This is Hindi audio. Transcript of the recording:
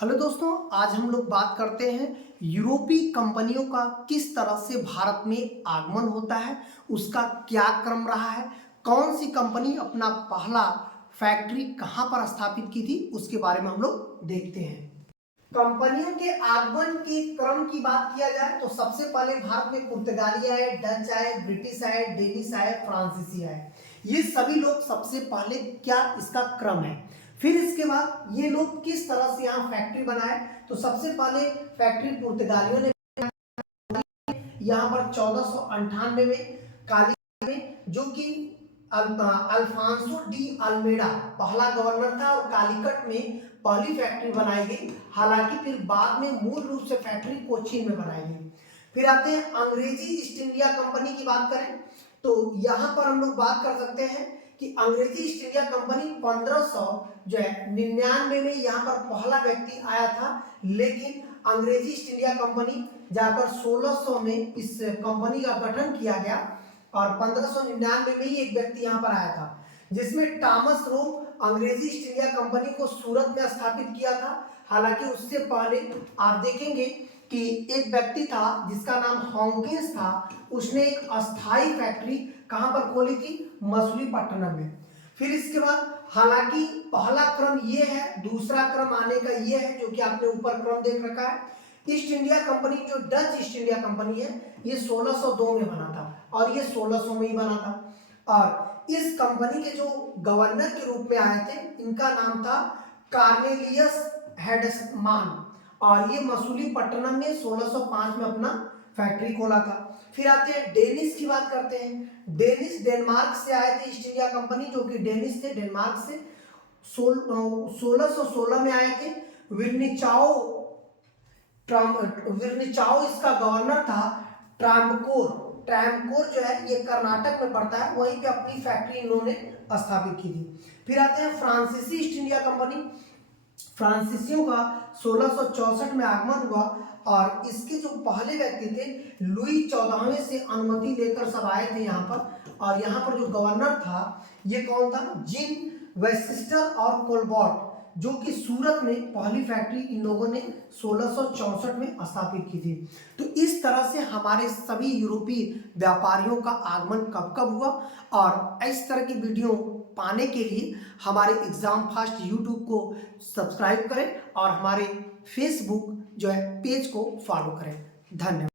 हेलो दोस्तों, आज हम लोग बात करते हैं यूरोपीय कंपनियों का किस तरह से भारत में आगमन होता है, उसका क्या क्रम रहा है, कौन सी कंपनी अपना पहला फैक्ट्री कहां पर स्थापित की थी, उसके बारे में हम लोग देखते हैं। कंपनियों के आगमन के क्रम की बात किया जाए तो सबसे पहले भारत में पुर्तगाली आए, डच आए, ब्रिटिश आए, डेनिश आए, फ्रांसीसी आए। ये सभी लोग सबसे पहले क्या इसका क्रम है। फिर इसके बाद ये लोग किस तरह से यहाँ फैक्ट्री बनाए, तो सबसे पहले फैक्ट्री पुर्तगालियों ने यहाँ पर 1498 में काली में, जो कि अल्फांसो डी अल्मेडा पहला गवर्नर था और कालीकट में पहली फैक्ट्री बनाई गई। हालांकि फिर बाद में मूल रूप से फैक्ट्री कोचीन में बनाई गई। फिर आते हैं अंग्रेजी ईस्ट इंडिया कंपनी की बात करें तो यहाँ पर हम लोग बात कर सकते हैं कि अंग्रेजी ईस्ट इंडिया कंपनी 1599 में यहाँ पर पहला व्यक्ति आया था, लेकिन अंग्रेजी ईस्ट इंडिया कंपनी जाकर 1600 में इस कंपनी का गठन किया गया और 1599 में ही एक व्यक्ति यहाँ पर आया था, जिसमें टॉमस रो अंग्रेजी ईस्ट इंडिया कंपनी को सूरत में स्थापित किया था। हालांकि उससे पहले आप देखेंगे कि एक व्यक्ति था जिसका नाम हॉकिंस था, उसने एक अस्थाई फैक्ट्री कहां पर खोली थी, मछलीपट्टनम में। फिर इसके बाद हालांकि पहला क्रम ये है, दूसरा क्रम आने का ये है जो कि आपने ऊपर क्रम देख रखा है। ईस्ट इंडिया कंपनी जो डच ईस्ट इंडिया कंपनी है ये 1602 में बना था और ये 1600 में ही बना था। और इस कंपनी के जो गवर्नर के रूप में आए थे इनका नाम था कार्नेलियस हेडसमान और ये मसूलीपट्टनम में 1605 में अपना फैक्ट्री खोला था। फिर आते हैं डेनिश की बात करते हैं। डेनिश डेनमार्क से आए थे ईस्ट इंडिया कंपनी, जो कि डेनिश थे, डेनमार्क से 1616 में आए थे। विर्निचाओ इसका गवर्नर था। ट्रामकोर जो है ये कर्नाटक में पड़ता है, वहीं पे अपनी फैक्ट्री इन्होंने स्थापित की थी। फिर आते हैं फ्रांसीसी ईस्ट इंडिया कंपनी। फ्रांसीसियों का 1664 में आगमन हुआ और इसके जो पहले व्यक्ति थे लुई 14वें से अनुमति लेकर सब आए थे यहाँ पर। और यहाँ पर जो गवर्नर था ये कौन था, जीन वेस्टिस्टर और कोलबॉट, जो कि सूरत में पहली फैक्ट्री इन लोगों ने 1664 में स्थापित की थी। तो इस तरह से हमारे सभी यूरोपीय व्यापारियों का आगमन कब कब हुआ, और इस तरह की वीडियो पाने के लिए हमारे एग्जाम फास्ट यूट्यूब को सब्सक्राइब करें और हमारे फेसबुक जो है पेज को फॉलो करें। धन्यवाद।